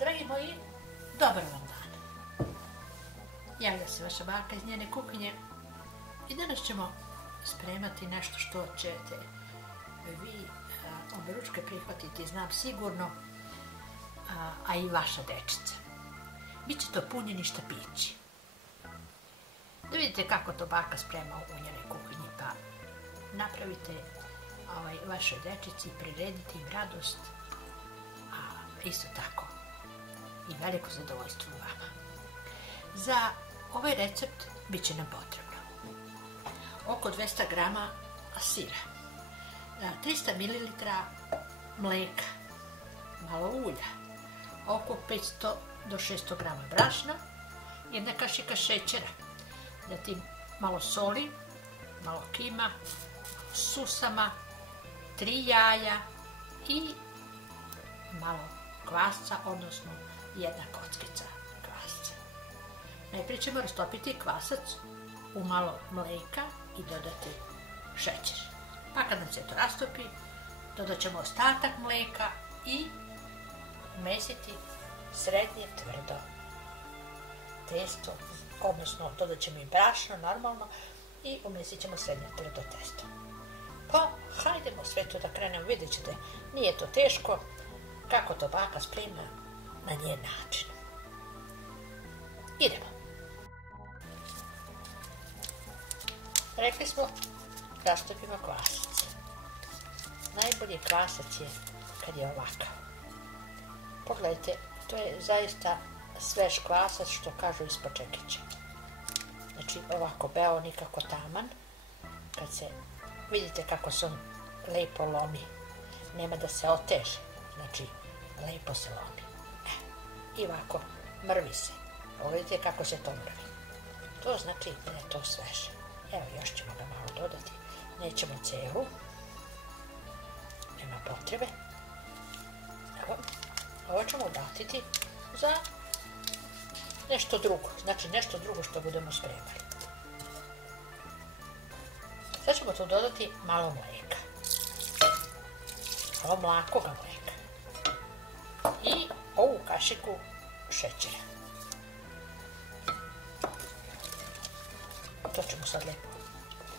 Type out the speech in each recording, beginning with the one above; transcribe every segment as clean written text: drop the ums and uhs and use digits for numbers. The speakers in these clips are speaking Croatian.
Dragi moji, dobar vam dan. Javlja se vaša baka iz njene kuhinje i danas ćemo spremati nešto što ćete vi oberučke prihvatiti, znam sigurno, a i vaša dečica. Biće to punjeni štapići. Da vidite kako to baka sprema u njenoj kuhinji, pa napravite vašoj dečici, priredite im radost, a isto tako i veliko zadovoljstvo vama. Za ovaj recept bit će nam potrebno oko 200 grama sira, 300 ml mleka, malo ulja, oko 500 do 600 grama brašna, 1 kašika šećera, zatim malo soli, malo kima, susama, 3 jaja i malo kvasca, odnosno 1 kockica kvasca. Najprije ćemo rastopiti kvasac u malo mleka i dodati šećer. Pa kad nam se to rastopi, dodat ćemo ostatak mleka i umesiti srednje tvrdo testo, odnosno dodat ćemo i brašno normalno i umesit ćemo srednje tvrdo testo. Pa hajdemo sve to da krenemo, vidjet ćete, nije to teško, kako to baka sprema na njen način. Idemo. Rekli smo, rastopimo kvasac. Najbolji kvasac je kad je ovakav. Pogledajte, to je zaista svež kvasac, što kažu ispod čekića. Znači ovako beo, nikako taman. Kad se, vidite kako se on lepo lomi. Nema da se oteže, znači lepo se lomi. I ovako, mrvi se. Vidite kako se to mrvi. To znači da je to sveže. Evo, još ćemo ga malo dodati. Nećemo celu. Nema potrebe. Evo, ovo ćemo datiti za nešto drugo. Znači nešto drugo što budemo spremali. Sad ćemo tu dodati malo mleka. Malo mlakoga mleka. I ovu kašiku šećera. To ćemo sad lijepo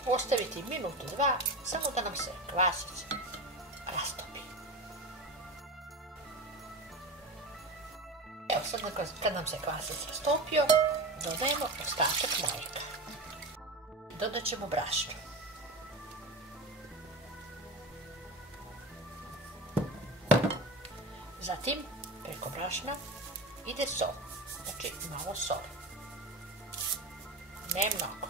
ostaviti minutu, 2, samo da nam se kvasac rastopi. Evo sad kad nam se kvasac rastopio, dodajemo ostatak mleka. Dodat ćemo brašno. Zatim, preko brašna ide sol, znači malo soli. Ne mnogo.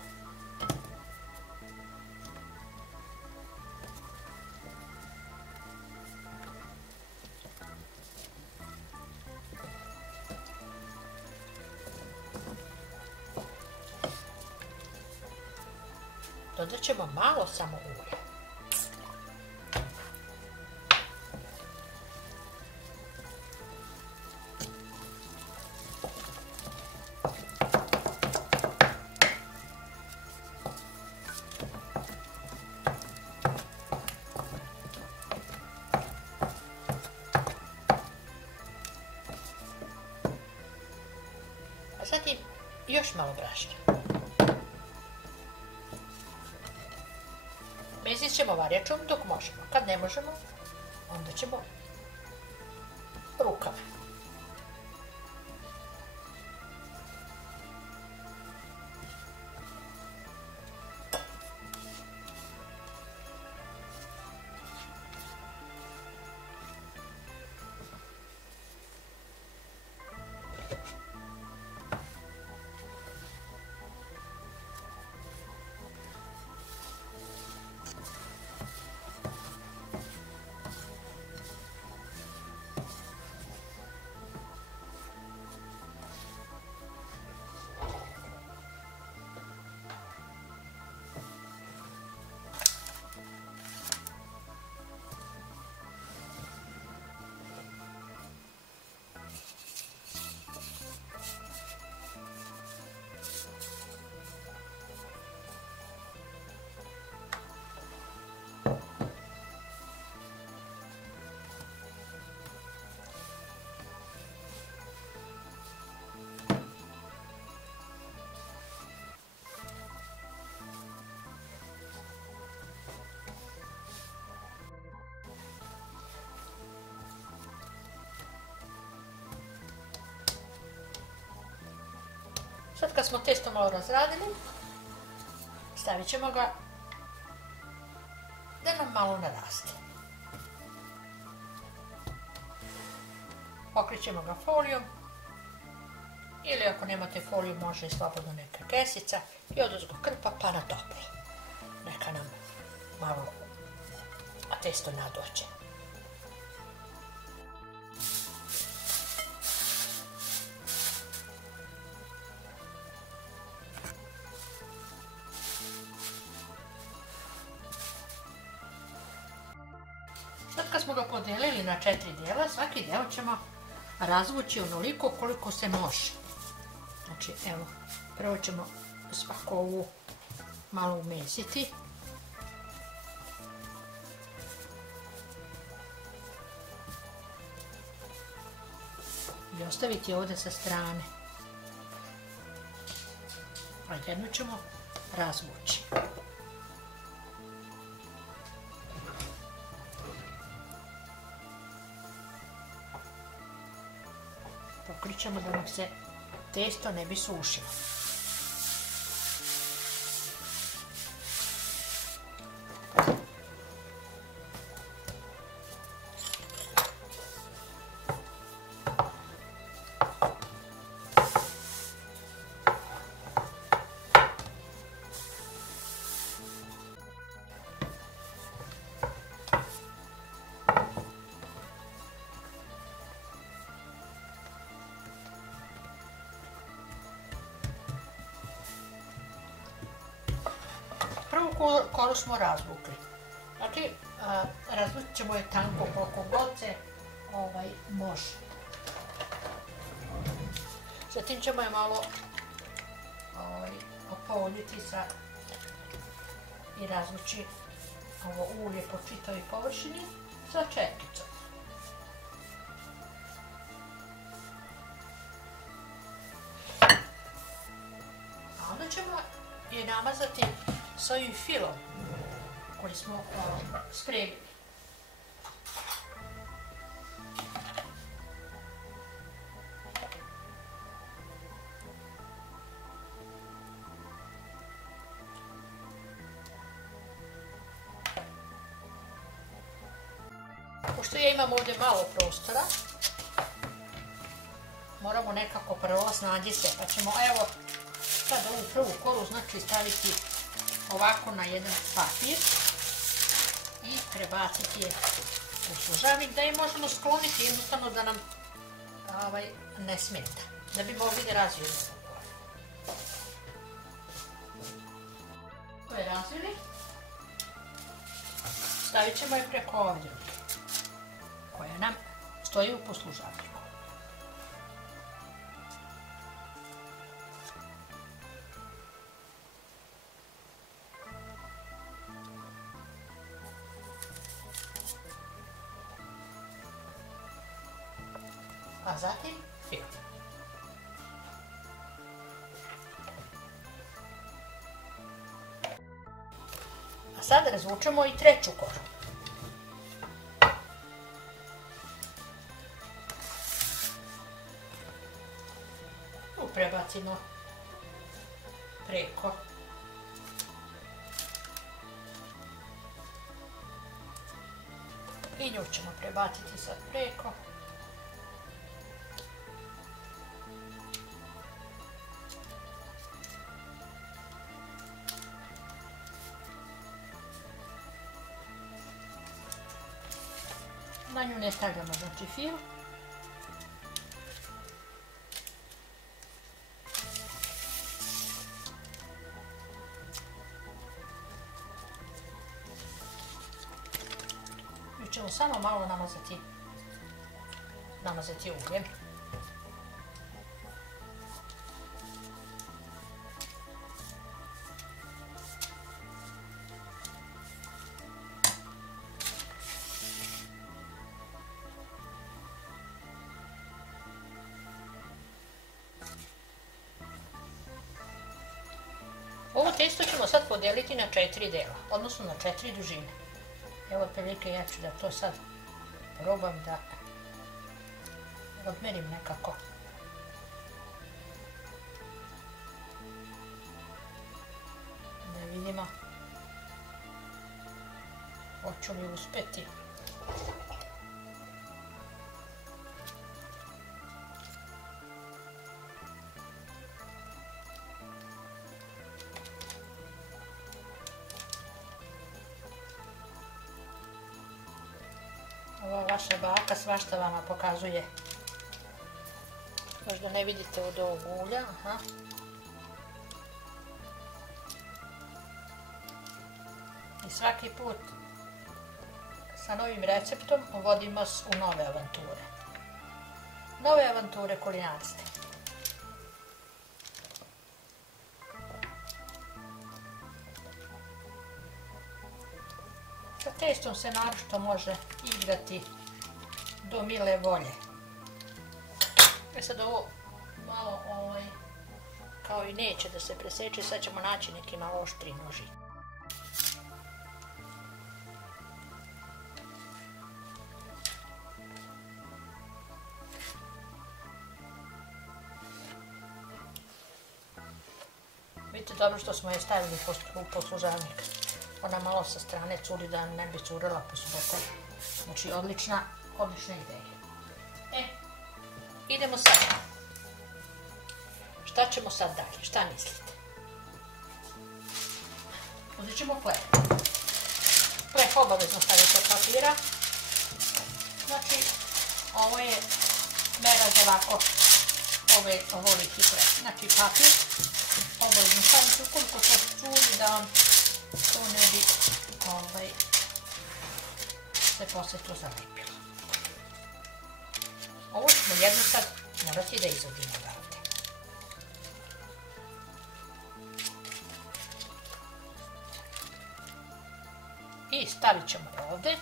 Dodat ćemo malo samo ulja. A zatim još malo brašna. Mezit ćemo varjačom dok možemo. Kad ne možemo, onda ćemo rukama. Sad kad smo testo malo razradili, stavit ćemo ga da nam malo naraste. Pokrićemo ga folijom ili ako nemate foliju može i slobodno neka kesica i odozgo krpa pa na toplo. Neka nam malo testo nadođe. Sad kad smo ga podelili na 4 dijela, svaki deo ćemo razvući onoliko koliko se može. Znači, evo, prvo ćemo svaku ovu malo umesiti. I ostaviti ovdje sa strane. A jednu ćemo razvući. Pokrićemo da nam se testo ne bi sušilo. Prvu koru smo razvukli. Znači, razvući ćemo je tanko koliko god se može. Zatim ćemo je malo opoljiti i razvući ovo ulje po čitavoj površini sa četkicom. A onda ćemo je namazati sojim filom koji smo spremili. Pošto ja imam ovdje malo prostora, moramo nekako prvo snađi se, pa ćemo evo sad ovu prvu koru znači staviti ovako na jedan papir i prebaciti je u služavnik da je možemo skloniti jednostavno da nam ne smeta, da bi mogli da razvijemo. Ovo je razvili, stavit ćemo je preko ovdje koja nam stoji u poslužavniku. A zatim film. A sad razvučemo i treću koru. Tu prebacimo preko. I nju ćemo prebaciti sad preko. Na nju ne stavljamo znači fil. Mi ćemo samo malo namazati uljem. Ovo testo ćemo sad podijeliti na 4 dela, odnosno na 4 dužine. Evo otprilike ja ću da to sad probam da odmerim nekako. Hoću li uspjeti? Ova vaša baka svašta vama pokazuje. Možda ne vidite od ovog ulja. Aha. I svaki put sa novim receptom uvodimo vas u nove avanture. Nove avanture kulinarske. Sa testom se naročito može igrati do mile volje. Sad ovo malo kao i neće da se preseče, sad ćemo naći neki malo oštri noži. Vidite dobro što smo je stavili u poslužavnik. Ona malo sa strane curi da ne bi curila po subotu. Znači odlična ideja. Idemo sad. Šta ćemo sad dalje? Šta mislite? Uzet ćemo pleh. Pleh obavezno stavite papira. Znači, ovo je mera za ovako ovoliki pleh. Znači, papir obavezno stavite ukoliko to curi da vam to ne bi se poslije to zalepilo. Ovo ćemo jedno sad morati da izvodimo odavde. I stavit ćemo ovde.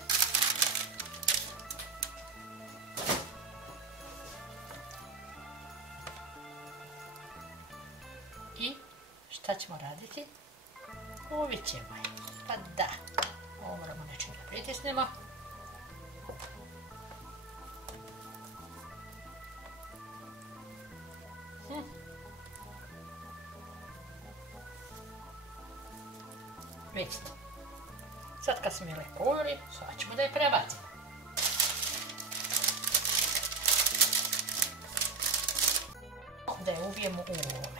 I šta ćemo raditi? Uvit ćemo je. Pa da, ovo moramo nečim da pritisnemo. Vidite. Sad kad smo je lepo uveli, sad ćemo da je prebacimo. Da je uvijemo u ovome.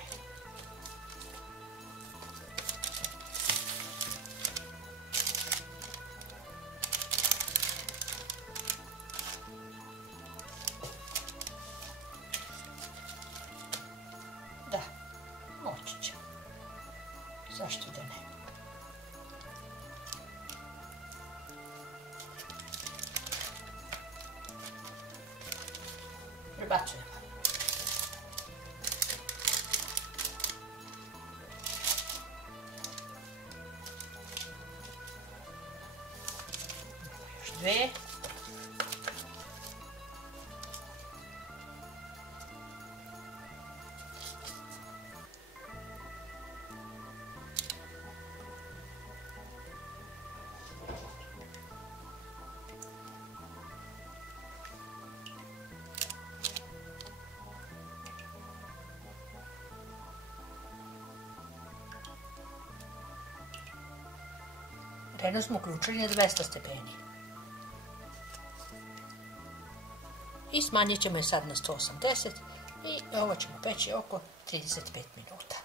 Da, moći će. Zašto da ne? Prebacujemo. Još dve. Reno smo uključili na 200 stepeni. I smanjit ćemo je sad na 180 i ovo ćemo peći oko 35 minuta.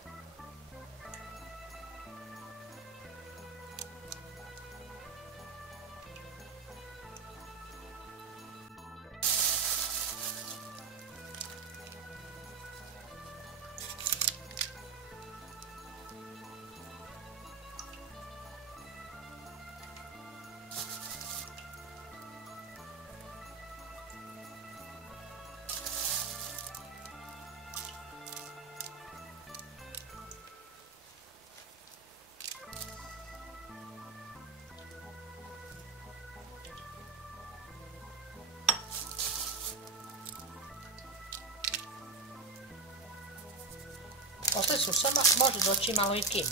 Posle susama može doći malo i kima.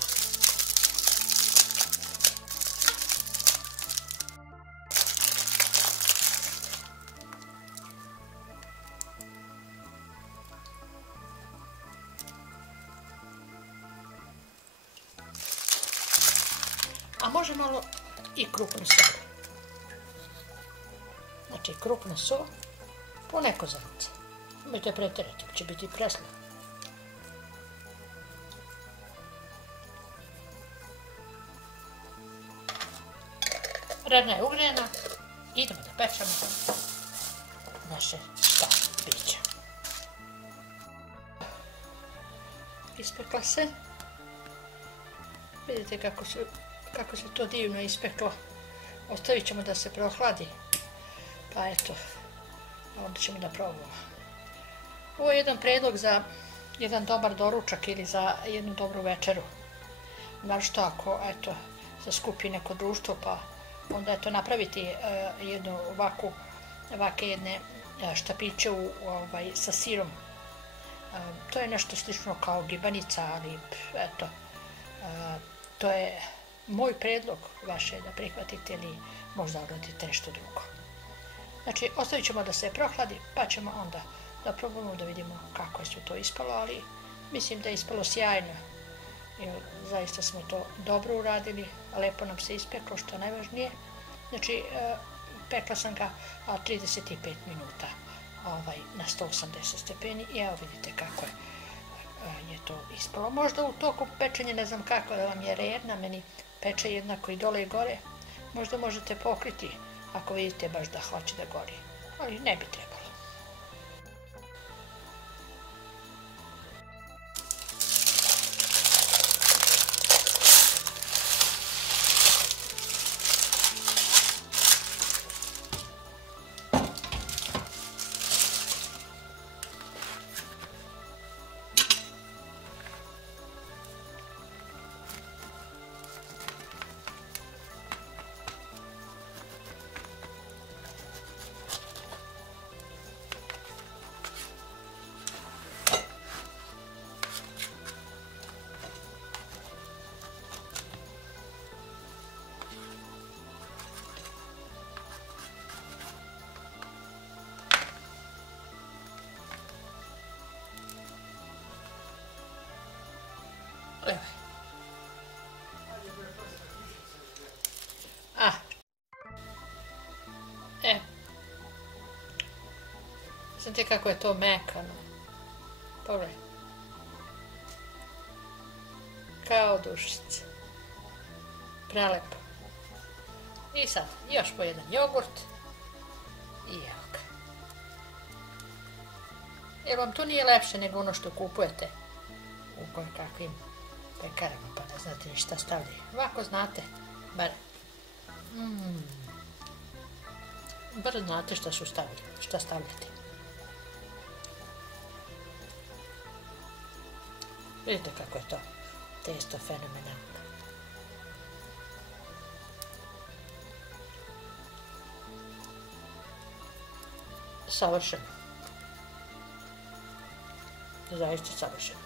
A može malo i krupni sol. Znači, krupna so, po neko zrnce. Nemojte pretjerati, će biti presla. Redna je ugrejena. Idemo da pečemo naše bića. Ispekla se. Vidite kako se to divno ispeklo. Ostavit ćemo da se prohladi. Pa eto, onda ćemo da probamo. Ovo je jedan predlog za jedan dobar doručak ili za jednu dobru večeru. Naravno ako, eto, se skupi neko društvo, pa onda eto napraviti jednu ovake jedne štapiće sa sirom. To je nešto slično kao gibanica, ali eto, to je moj predlog vaše da prihvatite ili možda uradite nešto drugo. Znači, ostavit ćemo da se prohladi, pa ćemo onda da probamo da vidimo kako je sve to ispalo, ali mislim da je ispalo sjajno. Zaista smo to dobro uradili, lepo nam se ispeklo, što je najvažnije. Znači, pekla sam ga 35 minuta na 180 stepeni i evo vidite kako je to ispalo. Možda u toku pečenja, ne znam kako da vam je redna, meni peče jednako i dole i gore. Možda možete pokriti ako vidite baš da hoće da gori, ali ne bi trebalo. Znate kako je to mekano. Pogledaj. Kao dušice. Prelepo. I sad još po jedan jogurt. I evo ga. Jer vam to nije lepše nego ono što kupujete u kakvim pekarama, pa ne znate ni šta stavljaju. Ovako znate, bar znate šta su stavili, šta stavljate. Vidite kako je to testo fenomenalno. Savršeno. Zaista savršeno.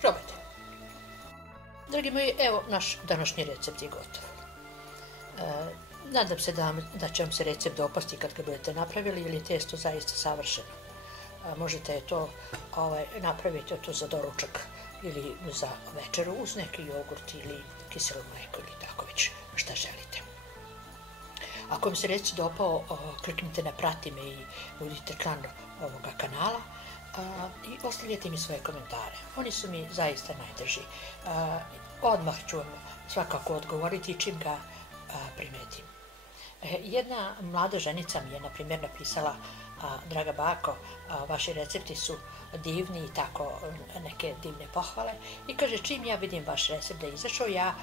Probajte. Dragi moji, evo naš današnji recept je gotov. Nadam se da će vam se recept dopasti kad ga budete napravili, jer je testo zaista savršeno. Možete to napraviti to za doručak ili za večeru uz neki jogurt ili kiselo mleko ili tako već šta želite. Ako vam se recept dopao, kliknite na prati me i budite član ovoga kanala i ostavljajte mi svoje komentare. Oni su mi zaista najdrži. Odmah ću vam svakako odgovoriti čim ga primetim. Jedna mlada ženica mi je, na primjer, napisala: draga bako, vaši recepti su divni i tako neke divne pohvale. I kaže, čim ja vidim vaš recept da je izašao, ja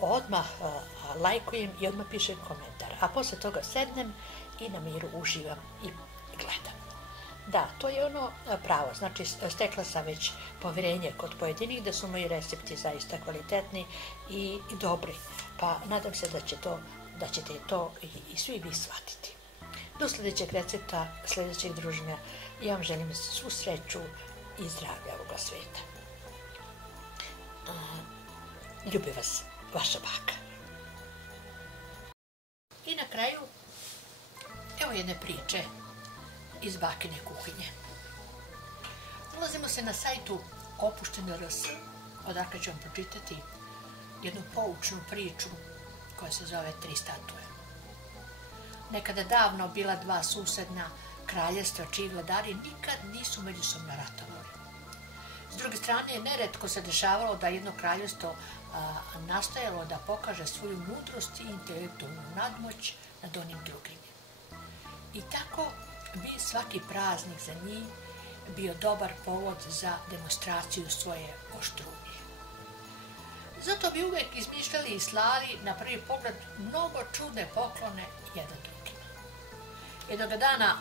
odmah lajkujem i odmah pišem komentar. A posle toga sednem i na miru uživam i gledam. Da, to je ono pravo. Znači, stekla sam već poverenje kod pojedinih da su moji recepti zaista kvalitetni i dobri. Pa nadam se da ćete to i svi vi shvatiti. Do sljedećeg recepta, sljedećeg druženja, ja vam želim svu sreću i zdravlja ovoga sveta. Ljubi vas, vaša baka. I na kraju, evo jedne priče iz bakine kuhinje. Nalazimo se na sajtu Opušteno.rs, odakle ću vam pročitati jednu poučnu priču koja se zove 3 statue. nekada davno bila dva susedna kraljevstva čiji vladari nikad nisu međusobno ratovali. S druge strane, neretko se dešavalo da jedno kraljevstvo nastojalo da pokaže svoju mudrost i intelektualnu nadmoć nad onim drugim. I tako bi svaki praznik za njih bio dobar povod za demonstraciju svoje oštrunije. Zato bi uvek izmišljali i slali na prvi pogled mnogo čudne poklone jedan drugima. Jednoga dana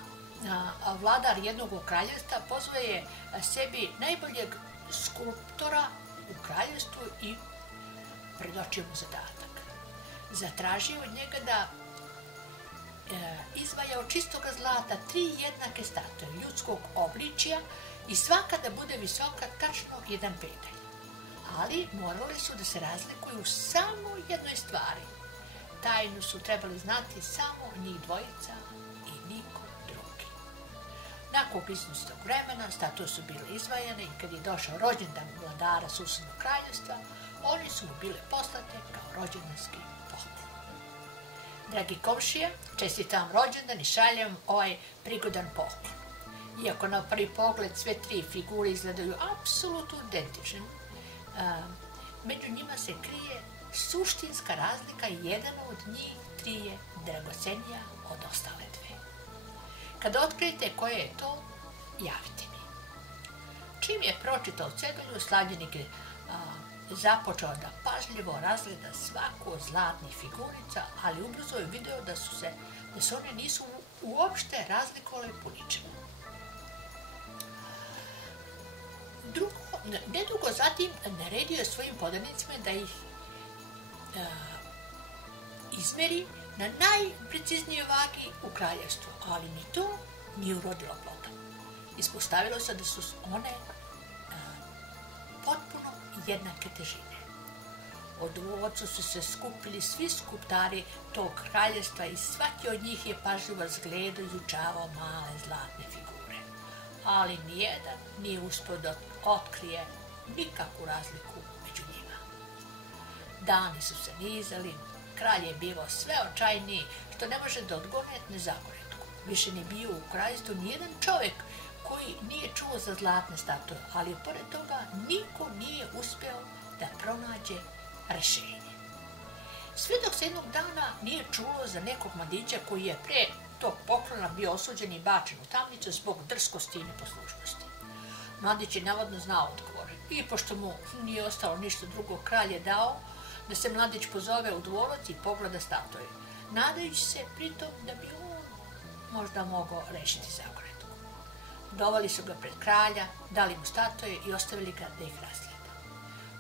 vladar jednog kraljevstva pozvao je sebi najboljeg skulptora u kraljevstvu i predočio mu zadatak. Zatražio od njega da izvaja od čistoga zlata 3 jednake statue ljudskog obličja i svaka da bude visoka tačno 1 pedalj. Ali morali su da se razlikuju u samo jednoj stvari. Tajnu su trebali znati samo njih dvojica i niko drugi. Nakon izvjesnog vremena statue su bile izvajane i kad je došao rođendan vladara susednog kraljevstva, oni su mu bile poslate kao rođendanski poklon. Dragi komšije, čestitam rođendan i šaljem ovaj prigodan poklon. Iako na prvi pogled sve 3 figure izgledaju apsolutno identične, među njima se krije suštinska razlika i jedan od njih 3 je dragocenija od ostale 2. Kada otkrijete koje je to, javite mi. Čim je pročitao cedulju, slavljenik je započeo da pažljivo razgleda svaku od zlatnih figurica, ali ubrzo je video da se one nisu uopšte razlikovale po ničemu. Nedugo zatim naredio je svojim podanicima da ih izmeri na najpreciznijoj vagi u kraljevstvu, ali ni to nije urodilo plodom. Ispostavilo se da su one potpuno jednake težine. Od dvorcu su se skupili svi skulptari tog kraljevstva i svaki od njih je pažljivo zgledao i izučavao male zlatne figure. Ali nijedan nije uspio da otkrije nikakvu razliku među njima. Dani su se nizali, kralj je bivao sve očajniji, što ne može da odgonetne zagoretku. Više ne bio u kraljevstvu nijedan čovjek koji nije čuo za zlatne statue, ali pored toga niko nije uspeo da pronađe rešenje. Sve dok se jednog dana nije čulo za nekog mladića koji je pre tog poklona bio osuđen i bačen u tamnicu zbog drskosti i neposlušnosti. Mladić je navodno znao odgovor i pošto mu nije ostalo ništa drugo, kralj je dao da se mladić pozove u dvorac i pogleda statue, nadajući se pritom da bi on možda mogao rešiti zagoretku. Doveli su ga pred kralja, dali mu statue i ostavili ga da ih razgleda.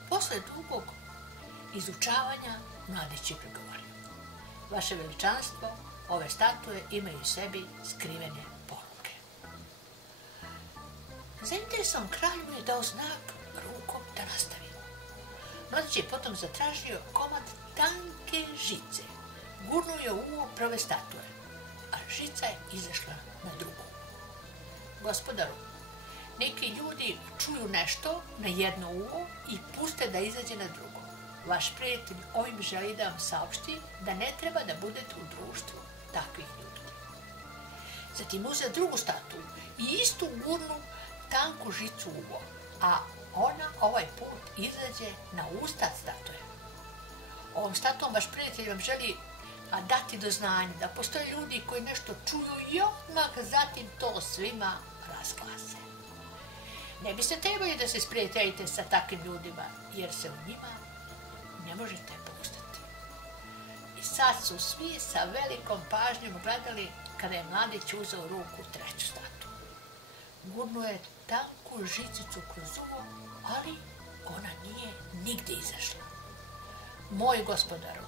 Posle dugog izučavanja mladić je prigovorio: Vaše veličanstvo, ove statue imaju u sebi skrivene poruke. Zainteresovan kralj mu je dao znak rukom da nastavi. Mladić je potom zatražio komad tanke žice, gurnuo je u uvo prve statue, a žica je izašla na drugu. Gospodaru, neki ljudi čuju nešto na jedno uvo i puste da izađe na drugo. Vaš prijatelj ovim želi da vam saopšti da ne treba da budete u društvu takvih ljudi. Zatim uze drugu statu i istu gurnu tanku žicu u uvo, a ona ovaj put izađe na usta statue. Ovom statom vaš prijatelj vam želi dati do znanja da postoje ljudi koji nešto čuju i odmah zatim to svima razglase. Ne biste trebali da se sprijateljite sa takvim ljudima, jer se u njima ne možete pouzdati. I sad su svi sa velikom pažnjom gledali kada je mladić uzeo u ruku treću statu. Gurnuo je tanku žičicu kroz uvo, ali ona nije nigde izašla. Moj gospodaru,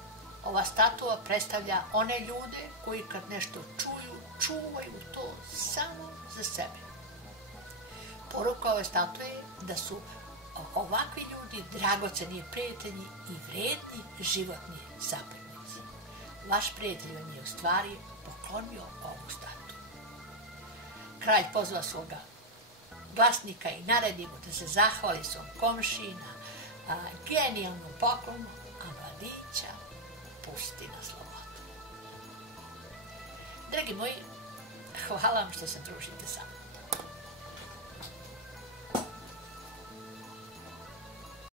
ova statua predstavlja one ljude koji kad nešto čuju, čuvaju to samo za sebe. Poruka ove statue je da su ovakvi ljudi dragoceni prijatelji i vredni životni saputnici. Vaš prijatelj vam je u stvari poklonio ovu statu. Kralj pozvao svoga glasnika i naredi mu da se zahvali svom komšiji na genijalnu poklonu, a mladića pusti na slobodu. Dragi moji, hvala vam što se družite sa mnom.